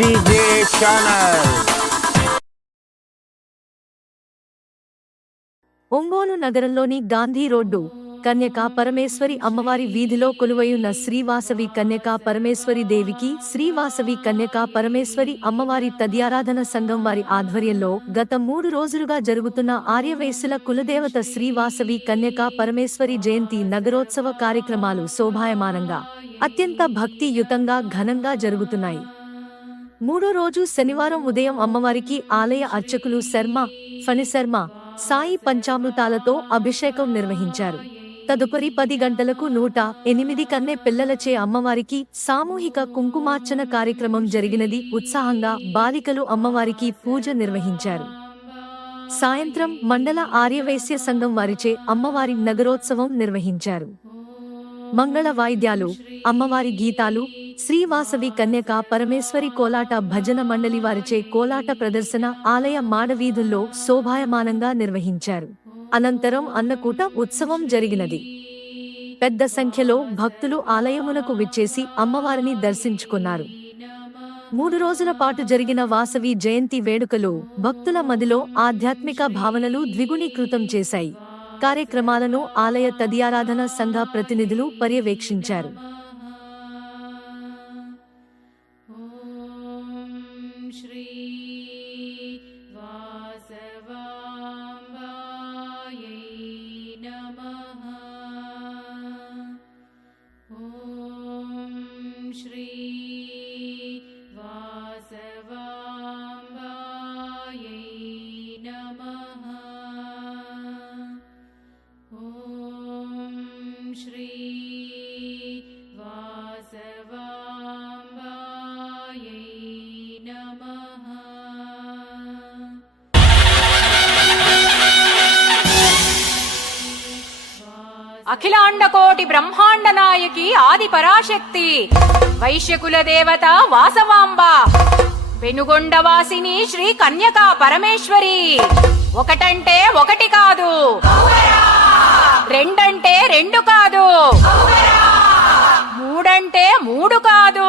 DJ channel Ongole నగరంలోని Gandhi road Kanyaka Parameshwari అమ్మవారి వీధిలో కొలువైయున్న శ్రీవాసవి కన్యకా పరమేశ్వరి దేవికి శ్రీవాసవి కన్యకా పరమేశ్వరి అమ్మవారి తదియారాధన సంఘం వారి ఆధ్వర్యంలో గత 3 రోజులుగా జరుగుతున్న ఆర్యవైశ్యుల కులదేవత శ్రీవాసవి కన్యకా పరమేశ్వరి జయంతి నగరోత్సవ కార్యక్రమాలు శోభాయమానంగా అత్యంత భక్తియుతంగా ఘనంగా జరుగుతున్నాయి. 3వ రోజు శనివారం ఉదయం అమ్మవారికి ఆలయ అర్చకులు ఫణిశర్మ సాయి పంచామృతాలతో అభిషేకం నిర్వహించారు. తదుపరి 10 గంటలకు 108 కన్నె పిల్లలచే అమ్మవారికి సామూహిక కుంకుమార్చన కార్యక్రమం జరిగినది. ఉత్సాహంగా బాలికలు అమ్మవారికి పూజ నిర్వహించారు. సాయంత్రం మండల ఆర్యవైశ్య సంఘం వారిచే అమ్మవారి నగరోత్సవం నిర్వహించారు. మంగళ వాయిద్యాలు, అమ్మవారి గీతాలు, శ్రీవాసవి కన్యకా పరమేశ్వరి కోలాట భజన మండలి వారిచే కోలాట ప్రదర్శన ఆలయ మాడవీధుల్లో శోభాయమానంగా నిర్వహించారు. అనంతరం అన్నకూట ఉత్సవం జరిగినది. పెద్ద సంఖ్యలో భక్తులు ఆలయమునకు విచ్చేసి అమ్మవారిని దర్శించుకున్నారు. 3 రోజుల పాటు జరిగిన వాసవి జయంతి వేడుకలు భక్తుల మదిలో ఆధ్యాత్మిక భావనలు ద్విగుణీకృతం చేశాయి. కార్యక్రమాలను ఆలయ తదియారాధన సంఘ ప్రతినిధులు పర్యవేక్షించారు. అఖిలాండ కోటి బ్రహ్మాండ నాయకి ఆది పరాశక్తి వైశ్యకుల దేవత వాసవాంబ పెనుగొండవాసిని శ్రీ కన్యకా పరమేశ్వరి. ఒకటంటే ఒకటి కాదు, రెండంటే 2 కాదు, మూడంటే 3 కాదు,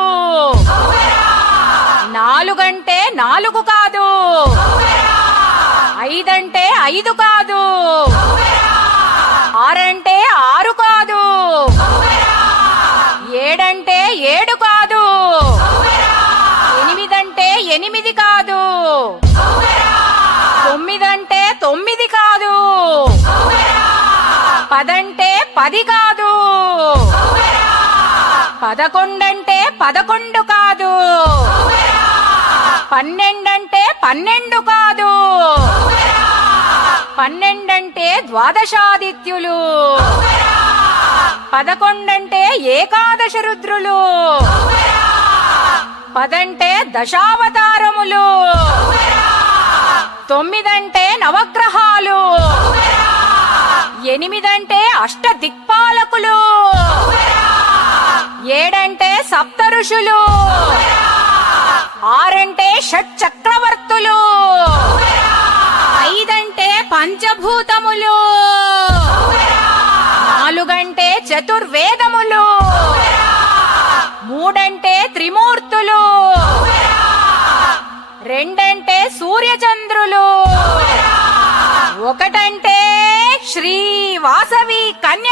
4 అంటే 4 కాదు, 5 అంటే 5 కాదు, 6 అంటే 6 కాదు, 7 అంటే 7 కాదు, 8 అంటే 8 కాదు, 9 అంటే 9 కాదు, 10 అంటే 10 కాదు, 11 అంటే 11 కాదు, 12 అంటే 12 కాదు, 12 అంటే ద్వాదశాదిత్యులు, 11 అంటే ఏకాదశ రుద్రులు, 10 అంటే దశావతారములు, 9 అంటే నవగ్రహాలు, 8 అంటే అష్ట దిక్పాలకులు, 7 అంటే సప్త ఋషులు, 6 అంటే షట్ చక్రవర్తులు, 5 అంటే పంచభూతములు, 4 అంటే చతుర్వేదములు, 3 అంటే త్రిమూర్తులు, 2 అంటే సూర్యచంద్రులు, 1 అంటే శ్రీ వాసవి కన్య